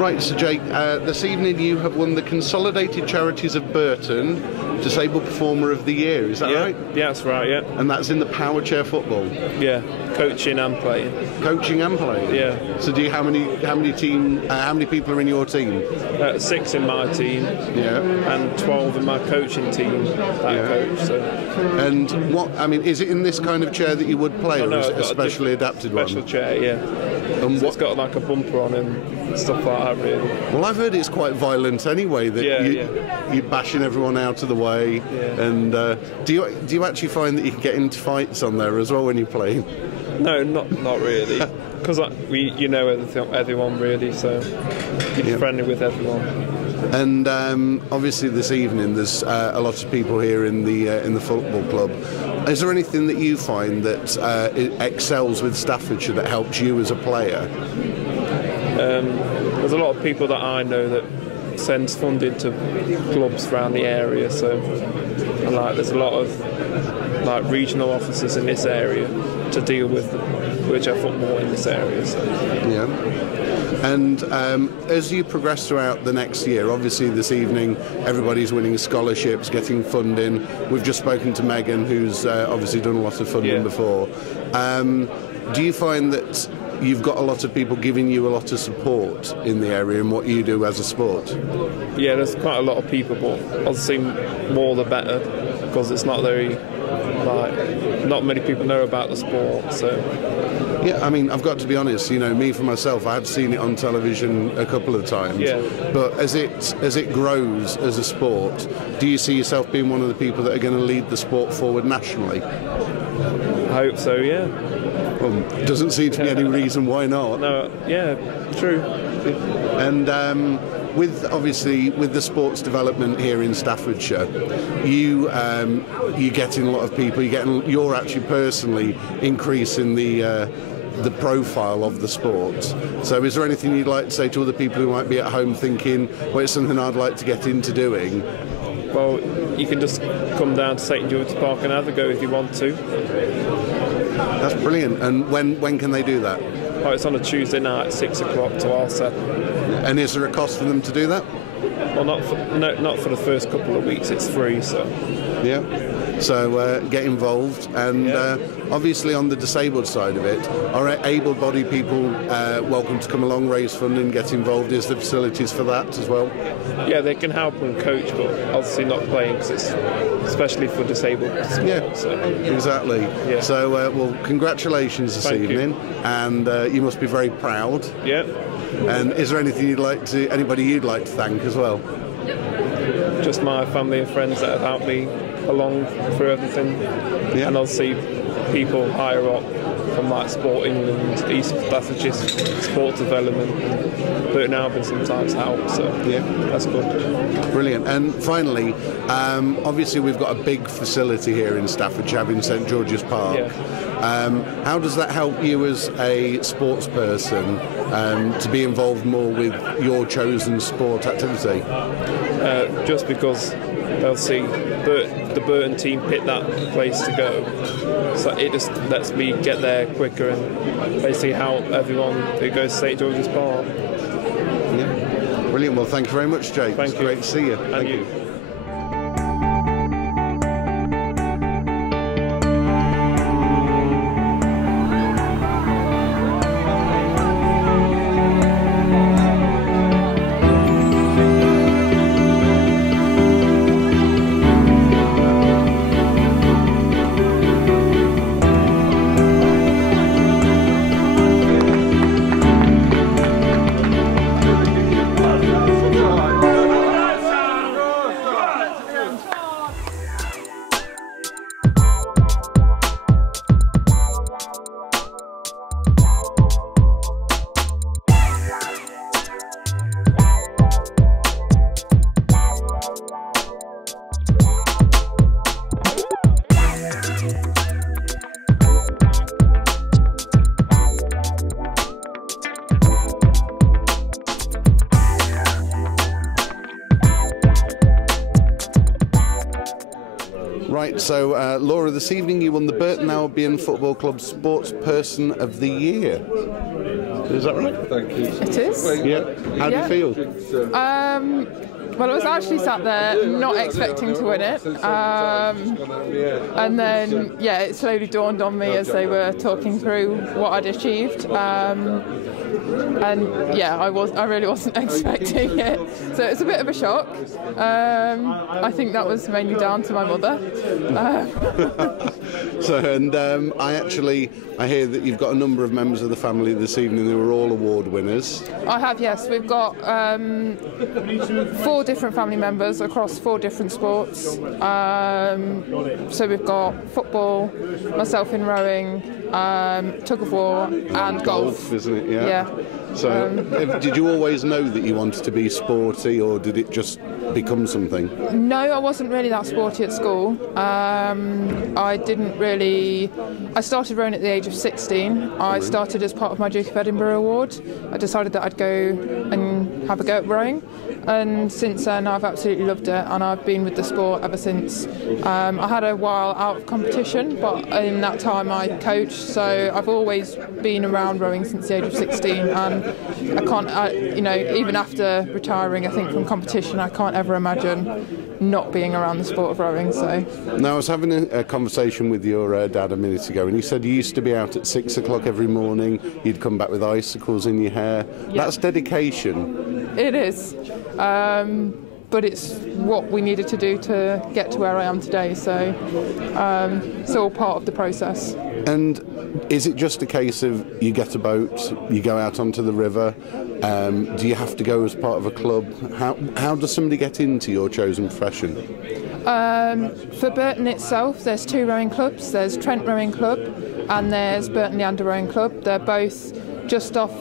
Right, so Jake, this evening you have won the Consolidated Charities of Burton Disabled Performer of the Year, is that right? Yeah, that's right, yeah. And that's in the power chair football? Yeah, coaching and playing. Coaching and playing? Yeah. So do you, how many people are in your team? 6 in my team. Yeah. And 12 in my coaching team that I coach. So. And what, I mean, is it in this kind of chair that you would play, or is it a specially adapted one? Special chair, yeah. And so it's got like a bumper on and stuff like that, really. Well, I've heard it's quite violent anyway, that you're bashing everyone out of the way. Yeah. And do you actually find that you can get into fights on there as well when you're playing? No, not really. Because you know everyone really, so you're friendly with everyone. And obviously this evening there's a lot of people here in the football club. Is there anything that you find that excels with Staffordshire that helps you as a player? There's a lot of people that I know that sends funding to clubs around the area, so and there's a lot of regional officers in this area to deal with wheelchair football in this area. So. Yeah. And as you progress throughout the next year, obviously this evening everybody's winning scholarships, getting funding. We've just spoken to Megan, who's obviously done a lot of funding before. Do you find that you've got a lot of people giving you a lot of support in the area and what you do as a sport? Yeah, there's quite a lot of people, but obviously more the better, because it's not very, not many people know about the sport, so... Yeah, I mean, I've got to be honest, me for myself, I have seen it on television a couple of times. Yeah. But as it grows as a sport, do you see yourself being one of the people that are going to lead the sport forward nationally? I hope so, yeah. Well, doesn't seem to be any reason why not. No, yeah, true. And with the sports development here in Staffordshire, you're getting a lot of people. You're actually personally increasing the profile of the sport. So is there anything you'd like to say to other people who might be at home thinking, well, it's something I'd like to get into doing? Well, you can just come down to St George's Park and have a go if you want to. That's brilliant. And when can they do that? Oh, it's on a Tuesday night at 6 o'clock to our 7. And is there a cost for them to do that? Well, not for the first couple of weeks. It's free, so. Yeah. So get involved, and obviously on the disabled side of it, are able-bodied people welcome to come along, raise funding, get involved? Is there facilities for that as well? Yeah, they can help and coach, but obviously not playing, because it's especially for disabled sport. Yeah, so. Exactly. Yeah. So, well, congratulations this evening, and you must be very proud. Yeah. And is there anything anybody you'd like to thank as well? Just my family and friends that have helped me along through everything, and I'll see people higher up from Sport England, East Staffordshire Sport Development, and Burton Albion sometimes help, so that's good. Brilliant. And finally, obviously we've got a big facility here in Staffordshire, having St George's Park. Yeah. How does that help you as a sports person to be involved more with your chosen sport activity? Just because they'll see the Burton team pick that place to go, so it just lets me get there quicker and basically help everyone who goes to St George's Park. Yeah, brilliant. Well, thank you very much, Jake. Thank you. Great to see you. Thank you. Right, so Laura, this evening you won the Burton Albion Football Club Sports Person of the Year. Is that right? Thank you. It is. Yeah. How do you feel? Well, I was actually sat there not expecting to win it, and then it slowly dawned on me as they were talking through what I'd achieved, and I really wasn't expecting it, so it's a bit of a shock. I think that was mainly down to my mother. I hear that you've got a number of members of the family this evening who are all award winners. I have, yes. We've got 4 different family members across 4 different sports. So we've got football, myself in rowing, tug of war, and golf. Isn't it? Yeah. Yeah. So, did you always know that you wanted to be sporty, or did it just become something? No, I wasn't really that sporty at school. I started rowing at the age of 16. I started as part of my Duke of Edinburgh award. I decided that I'd go and have a go at rowing, and since then I've absolutely loved it, and I've been with the sport ever since. I had a while out of competition, but in that time I coached, so I've always been around rowing since the age of 16, and I can't, even after retiring, I think, from competition, I can't ever imagine not being around the sport of rowing. So now, I was having a conversation with your dad a minute ago, and he said you used to be out at 6 o'clock every morning. You'd come back with icicles in your hair. Yeah. That's dedication. It is. But it's what we needed to do to get to where I am today, so it's all part of the process. And is it just a case of you get a boat, you go out onto the river, do you have to go as part of a club? How does somebody get into your chosen profession? For Burton itself, there's 2 rowing clubs. There's Trent Rowing Club and there's Burton Leander Rowing Club. They're both just off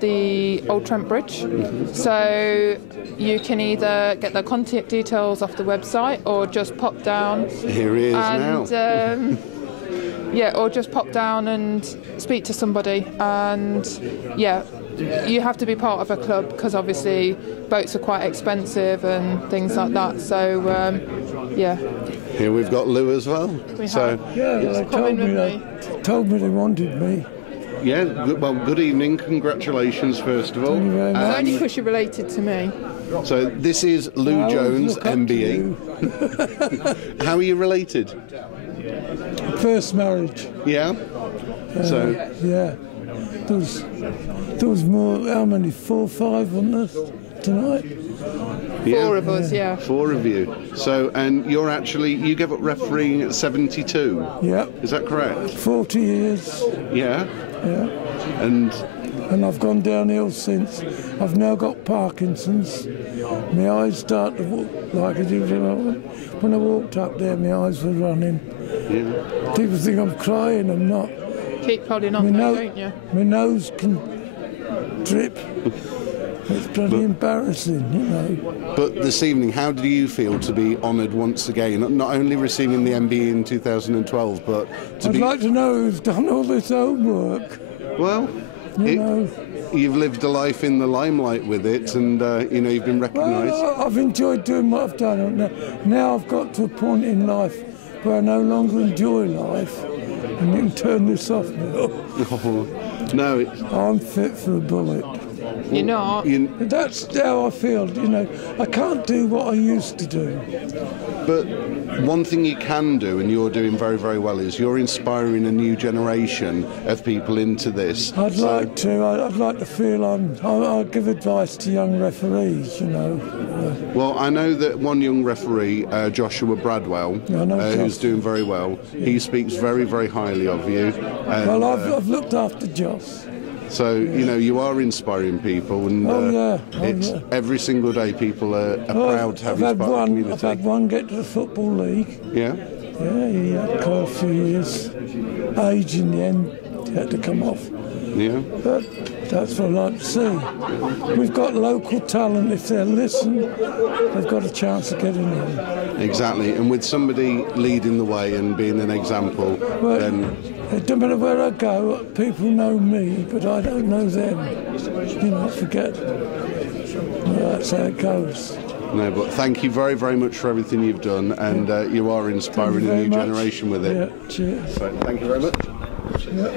the Old Trent Bridge. Mm-hmm. So you can either get their contact details off the website or just pop down. Here he is now. Or just pop down and speak to somebody. And you have to be part of a club because obviously boats are quite expensive and things like that. So Here we've got Lou as well. They told me they wanted me. Yeah, well, good evening. Congratulations, first of all. Thank you very much. Only because you're related to me. So this is Lou Jones, MBE. How are you related? First marriage. Yeah? Yeah. There was more, how many? 4 or 5, wasn't there, tonight? 4 of us, yeah. 4 of you. So, and you gave up refereeing at 72? Yeah. Is that correct? 40 years. Yeah? Yeah. And I've gone downhill since. I've now got Parkinson's. My eyes start to walk like I did when I walked up there. My eyes were running. Yeah. People think I'm crying. I'm not. Keep plodding on, don't you? My nose can drip. It's bloody embarrassing, you know. But this evening, how do you feel to be honoured once again? Not only receiving the MBE in 2012, but I'd like to know who's done all this homework. Well, you've lived a life in the limelight with it, and you've been recognised. Well, I've enjoyed doing what I've done. Now I've got to a point in life where I no longer enjoy life, and you can turn this off now. Oh, no, I'm fit for a bullet. You're not. That's how I feel, I can't do what I used to do. But one thing you can do, and you're doing very, very well, is you're inspiring a new generation of people into this. I'd like to feel I'll give advice to young referees, Well, I know that one young referee, Joshua Bradwell, who's doing very well, he speaks very, very highly of you. Well, I've looked after Josh. So, you are inspiring people, and every single day people are proud to have you as part of the community. I've had one get to the Football League. Yeah? Yeah, he had quite a few years. Age in the end, he had to come off. Yeah? But that's what I like to see. We've got local talent. If they'll listen, they've got a chance of getting in. Exactly, and with somebody leading the way and being an example, then... It doesn't matter where I go, people know me, but I don't know them. Forget. That's how it goes. No, but thank you very, very much for everything you've done, and you are inspiring a new generation with it. Yeah, cheers. So, thank you very much. Yeah.